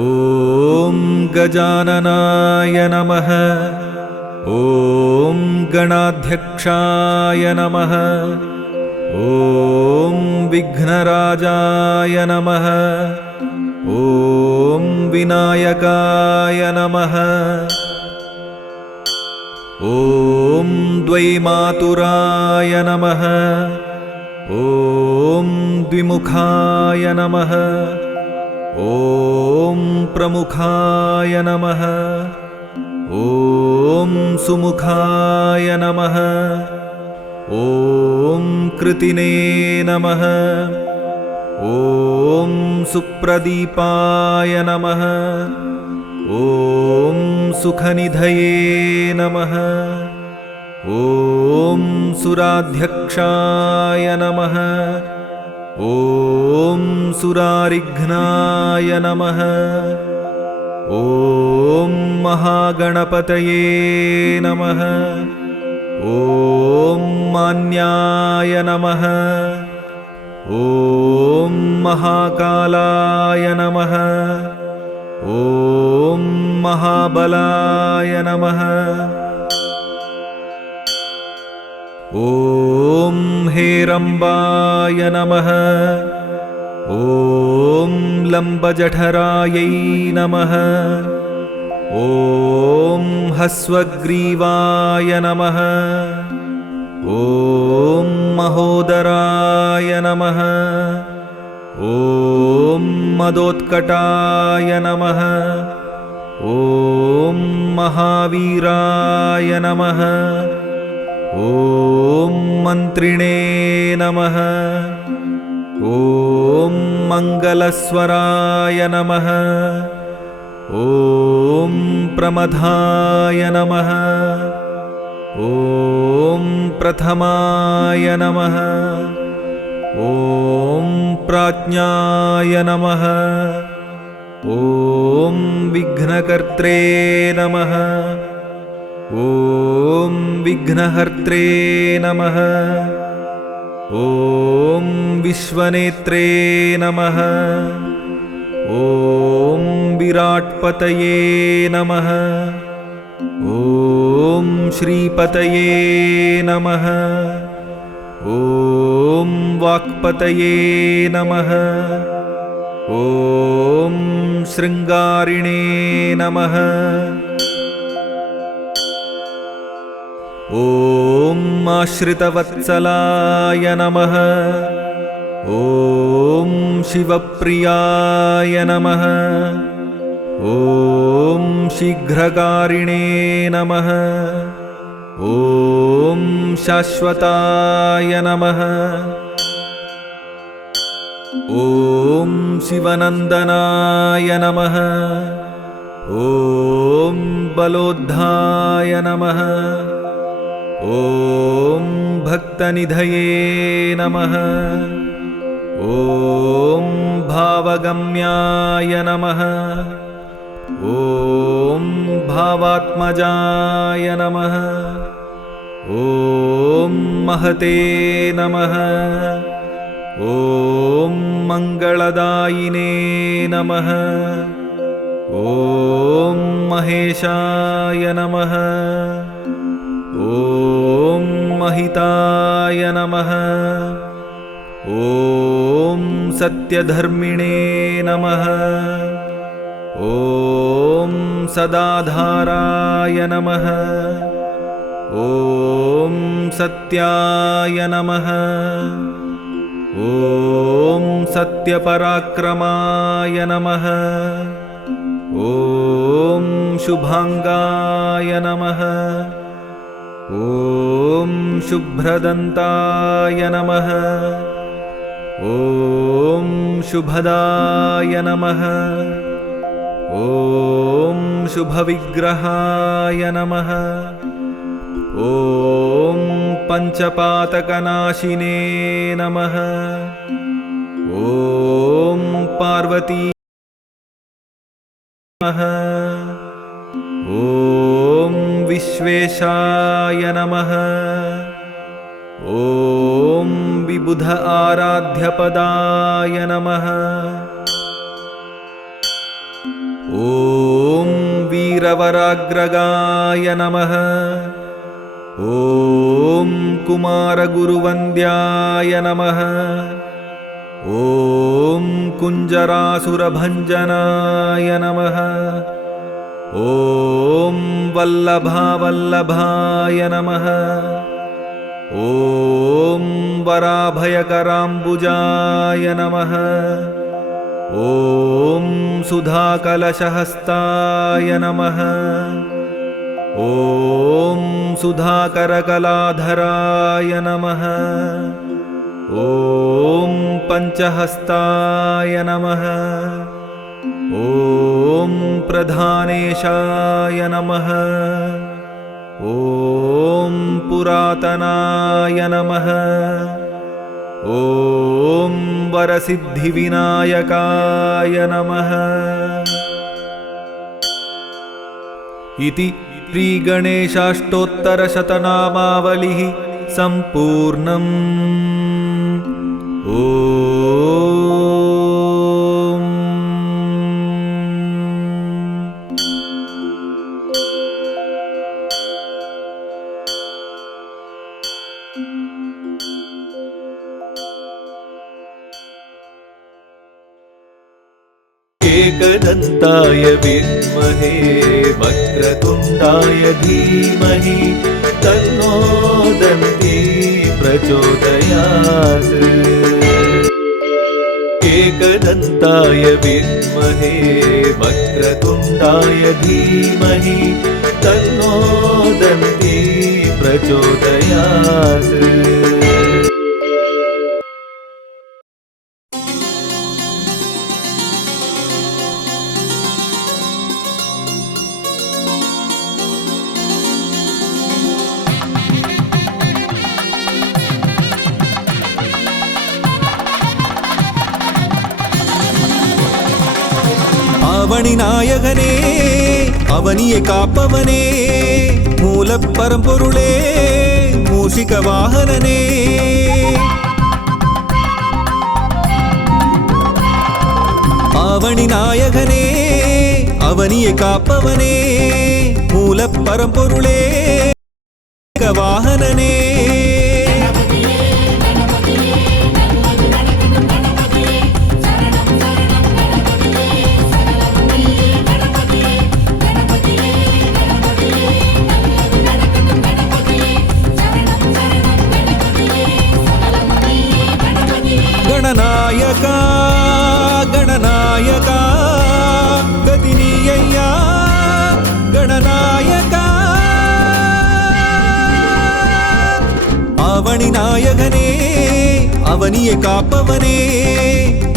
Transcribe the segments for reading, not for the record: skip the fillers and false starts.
ॐ गजाननाय नमः। ॐ गणाध्यक्षाय नमः। ॐ विघ्नराजाय नमः। ॐ विनायकाय नमः। ॐ द्वैमातुराय नमः। ॐ द्विमुखाय नमः। ॐ प्रमुखाय नमः। ॐ सुमुखाय नमः। ॐ कृतिने नमः। ॐ सुप्रदीपाय नमः। ॐ सुखनिधये नमः। ॐ सुराध्यक्षाय नमः। ॐ सुरारिघ्नाय नमः। ॐ महागणपतये नमः। ॐ मान्याय नमः। ॐ महाकालाय नमः। ॐ महाबलाय नमः। ॐ हेरम्बाय नमः। ॐ लम्बजठरायै नमः। ॐ हस्वग्रीवाय नमः। ॐ महोदराय नमः। ॐ मदोत्कटाय नमः। ॐ महावीराय नमः। ॐ मन्त्रिणे नमः। ॐ मङ्गलस्वराय नमः। ॐ प्रमथाय नमः। ॐ प्रथमाय नमः। ॐ प्राज्ञाय नमः। ॐ विघ्नकर्त्रे नमः। ॐ विघ्नहर्त्रे नमः। ॐ विश्वनेत्रे नमः। ॐ विराट्पतये नमः। ॐ श्रीपतये नमः। ॐ वाक्पतये नमः। ॐ शृङ्गारिणे नमः। ॐ आश्रितवत्सलाय नमः। ॐ शिवप्रियाय नमः। ॐ शीघ्रकारिणे नमः। ॐ शाश्वताय नमः। ॐ शिवनन्दनाय नमः। ॐ बलोद्धाय नमः। ॐ भक्तनिधये नमः। ॐ भावगम्याय नमः। ॐ भावात्मजाय नमः। ॐ महते नमः। ॐ मङ्गलदायिने नमः। ॐ महेशाय नमः। ॐ महिताय नमः। ॐ सत्यधर्मिणे नमः। ॐ सदाधाराय नमः। ॐ सत्याय नमः। ॐ सत्यपराक्रमाय नमः। ॐ शुभाङ्गाय नमः। ॐ शुभ्रदन्ताय नमः। ॐ शुभदाय नमः। ॐ शुभविग्रहाय नमः। ॐ पञ्चपातकनाशिने नमः। ॐ पार्वती नमः। ॐ विश्वेशाय नमः। ॐ विबुध आराध्यपदाय नमः। वीरवराग्रगाय नमः। ॐ कुमारगुरुवन्द्याय नमः। ॐ कुञ्जरासुरभञ्जनाय नमः। ॐ वल्लभावल्लभाय नमः। ॐ वराभयकराम्बुजाय नमः। ॐ सुधाकलशहस्ताय नमः। ॐ सुधाकरकलाधराय नमः। ॐ पञ्चहस्ताय नमः। ॐ प्रधानेशाय नमः। ॐ पुरातनाय नमः। ॐ वरसिद्धिविनायकाय नमः। इति श्रीगणेशाष्टोत्तरशतनामावलिः सम्पूर्णम्। एकदन्ताय विद्महे वक्रतुण्डाय धीमहि तन्नो दन्ती प्रचोदयात्। एकदन्ताय विद्महे वक्रतुण्डाय धीमहि तन्नो दन्ती प्रचोदयात्। அவனி நாயகனே அவனியை காப்பவனே மூலப் பரம்பொருளே மூஷிக வாகனனே அவனி நாயகனே அவனியை காப்பவனே மூலப் பரம்பொருளே வாகனனே गणनायका गणनायका गतिनीयय्या गणनायका அவனி நாயகனே அவனியை காப்பவனே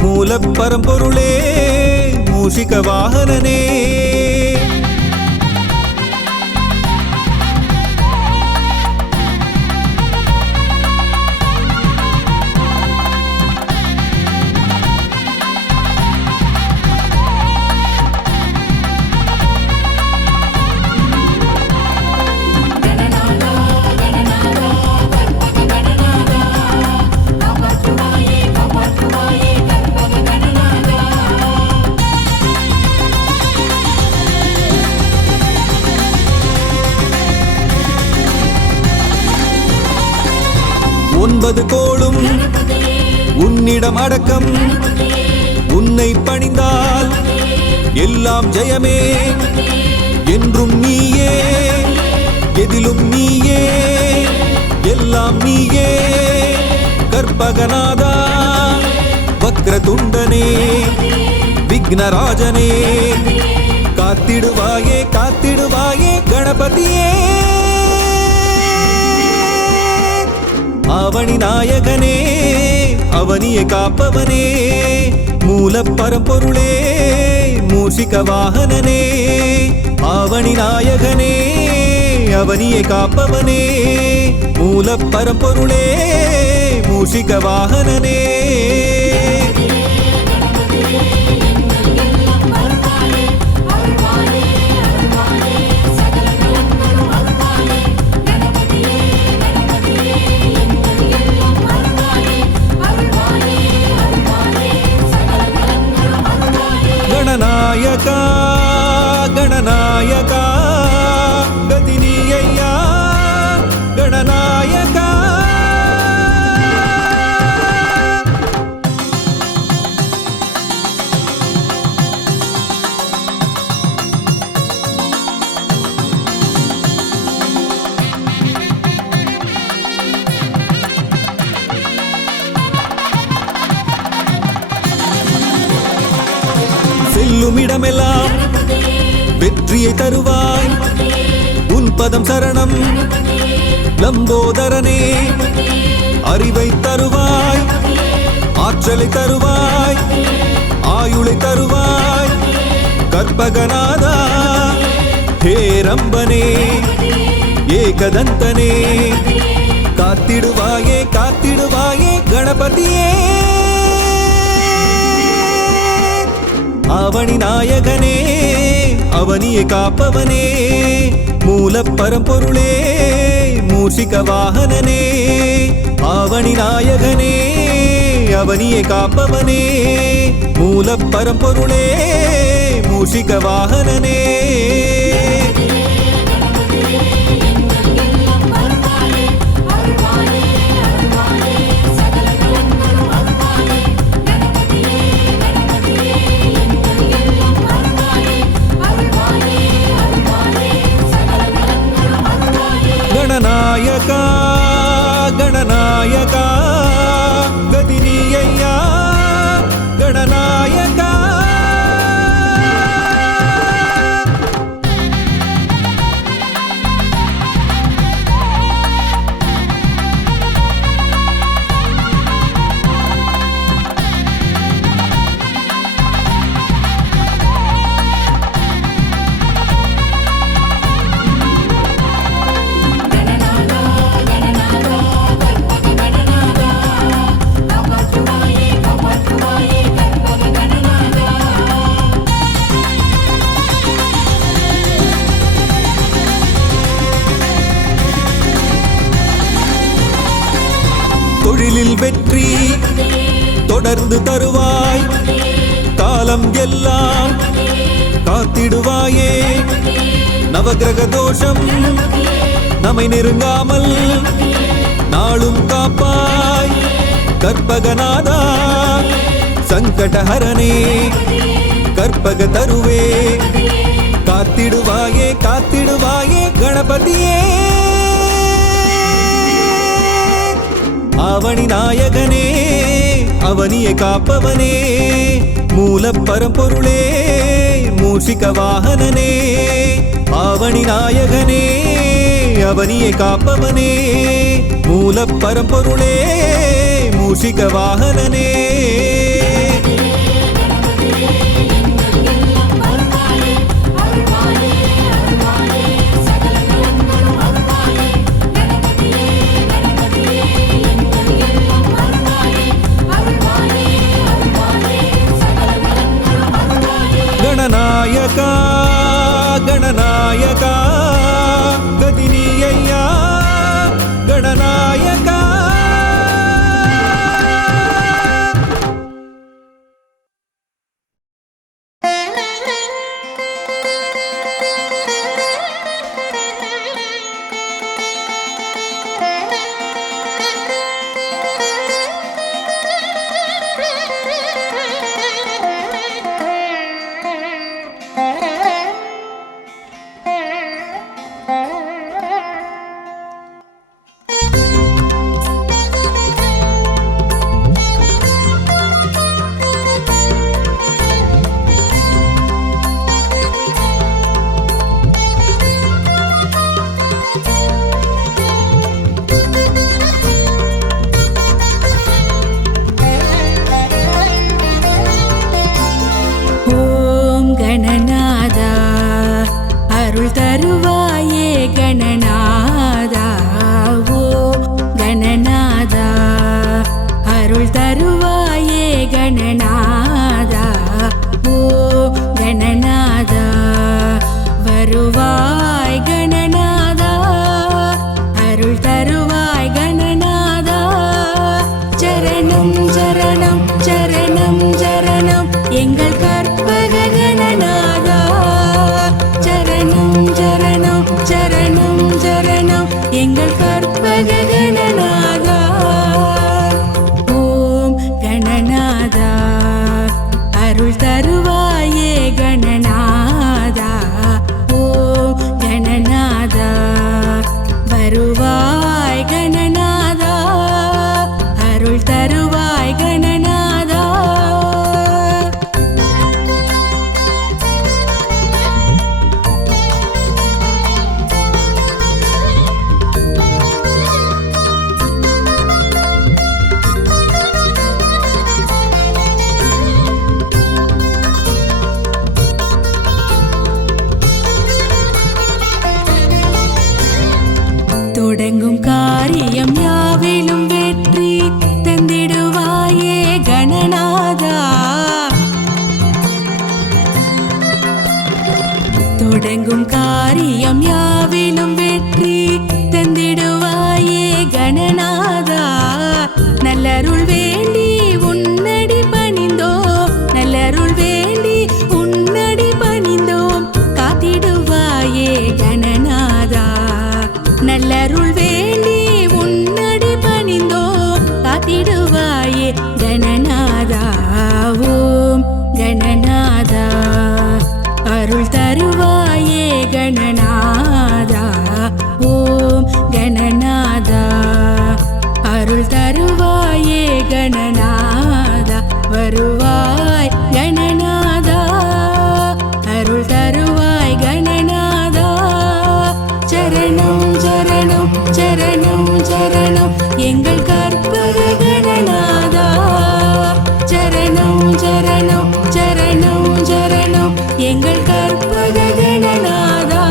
மூலப் பரம்பொருளே மூஷிக வாகனனே ஒன்பது கோளும் உன்னிடம் அடக்கம் உன்னை பணிந்தால் எல்லாம் ஜெயமே என்றும் நீயே எதிலும் நீயே எல்லாம் நீயே கற்பகநாதா வக்ரதுண்டனே விக்னராஜனே காத்திடுவாயே காத்திடுவாயே கணபதியே அவனி நாயகனே அவனியை காப்பவனே மூலப் பரம்பொருளே மூஷிக வாகனனே அவனி நாயகனே அவனியை காப்பவனே மூலப் பரம்பொருளே மூஷிக வாகனனே गणनायका गणनायका இடமெல்லாம் வெற்றியை தருவாய் உன் பதம் சரணம் லம்போதரனே அறிவை தருவாய் ஆற்றலை தருவாய் ஆயுளை தருவாய் கற்பகநாதா ஹேரம்பனே ஏகதந்தனே காத்திடுவாயே காத்திடுவாயே கணபதியே அவனி நாயகனே அவனியை காப்பவனே மூல பரம்பொருளே மூஷிக வாகனனே அவனி நாயகனே அவனியை காப்பவனே மூல பரம்பொருளே மூஷிக வாகனனே गणनायका गणनायका गदिनीय्या गणनायका தொழிலில் வெற்றி தொடர்ந்து தருவாய் காலம் எல்லாம் காத்திடுவாயே நவகிரக தோஷம் நம்மை நெருங்காமல் நாளும் காப்பாய் கற்பகநாதா சங்கடஹரனே கற்பக தருவே காத்திடுவாயே காத்திடுவாயே கணபதியே அவனி நாயகனே அவனியை காப்பவனே மூல பரம்பொருளே மூஷிக வாகனனே அவனி நாயகனே அவனியை காப்பவனே மூல பரம்பொருளே மூஷிக வாகனனே गणनायका गणनायका गदिनीय्या गणनायका தருவாயே கணநாதா வருவாய் கணநாதா அருள் தருவாய் கணநாதா சரணம் சரணம் சரணம் சரணம் எங்கள் கற்பக கணநாதா சரணம் சரணம் சரணம் சரணம் எங்கள் கற்பக கணநாதா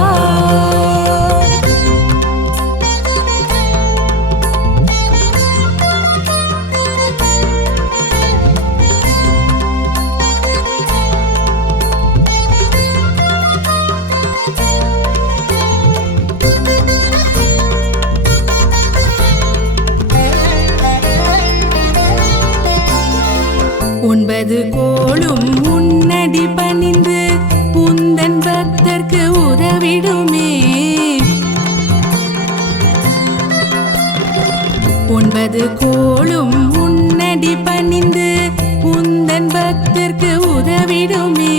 ஒன்பது கோளும் உன்னடி பணிந்து உந்தன் பக்தர்க்கு உதவிடுமே ஒன்பது கோளும் உன்னடி பணிந்து உந்தன் பக்தர்க்கு உதவிடுமே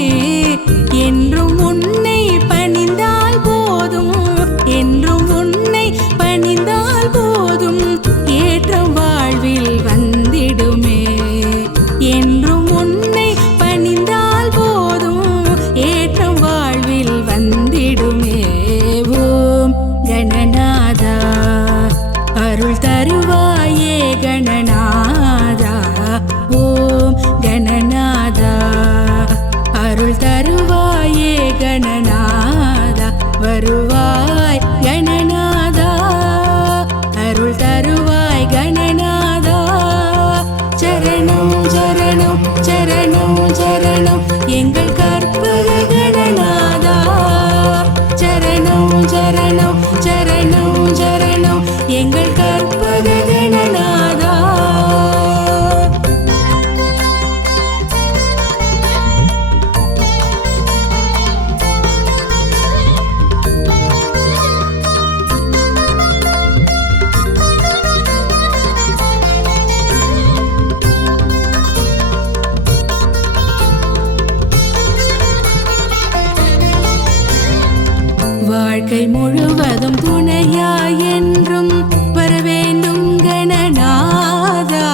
என்றும் உன்னை பணிந்தால் போதும் என்றும் உன்னை பணிந்தால் போதும் ஏற்றம் வாழ்வில் வந்திடுமே என்றும் உன்னை பணிந்தால் போதும் ஏற்றம் வாழ்வில் வந்திடுமே ஓம் கணநாதா அருள் தருவாயே கணநாதா ஓம் கணநாதா அருள் தருவாயே கணநாதா வருவாய் கணநாதா அருள் தருவாய் கணநாதா சரணம் சரணம் சரணம் சரணம் எங்கள் கற்பக கணநாதா சரணம் சரணம் சரணம் சரணம் எங்கள் கற்பக கணநாதா வாழ்க்கை முழுவதும் துணையாய் என்றும் வரவேண்டும் கணநாதா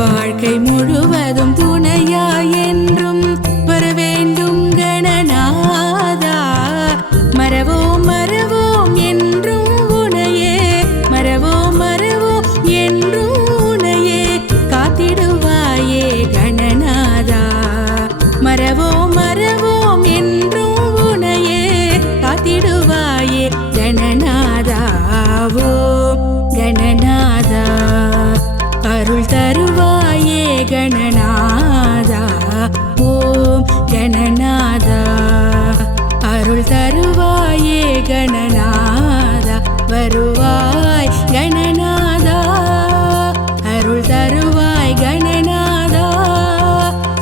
வாழ்க்கை முழுவதும் துணையாய் என்றும் வரவேண்டும் கணநாதா மறவோம் மறவோம் என்றும் உனையே மறவோம் மறவோம் என்றும் உனையே காத்திடுவாயே கணநாதா மறவோம் மறவோம் என்றும் உனையே காத்திடுவாயே கணநாதா ஓம் கணநாதா அருள் தருவாயே கணநாதா ஓம் கணநாதா அருள் தருவாயே கணநாதா வருவாய் கணநாதா அருள் தருவாய் கணநாதா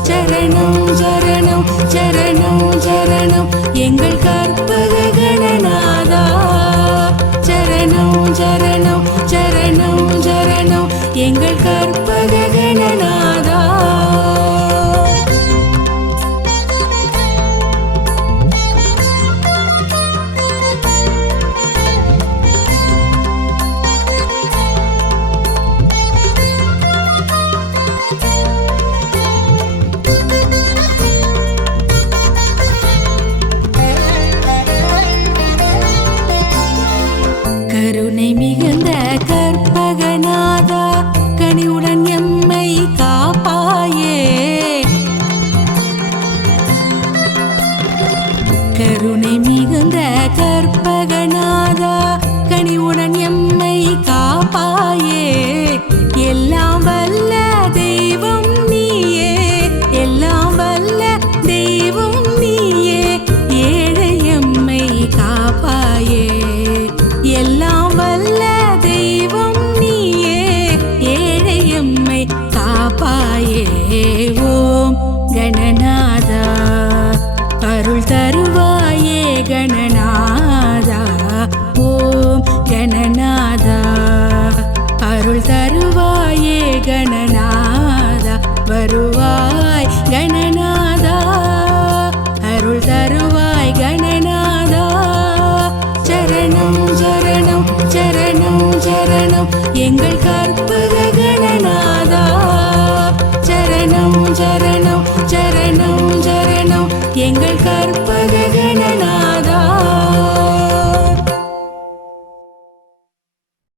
சரணம் சரணம் சரணம் சரணம் எங்கள் கற்பக கணநாதா சரணம் சரணம் சரணம் சரணம் எங்கள் கற்பக கணநாதா கருணை மிகுந்த கற்பகநாதா கனிவுடன் எம்மை காப்பாயே கருணை மிகுந்த கற்பகநாதா கனிவுடன் எம்மை காப்பாயே எல்லாம் வல்ல தெய்வம் நீயே எல்லாம் வல்ல தெய்வம் நீயே ஏழை எம்மை காப்பாயே எல்லாம் வல்ல தெய்வம் நீயே ஏழை எம்மை எங்கள்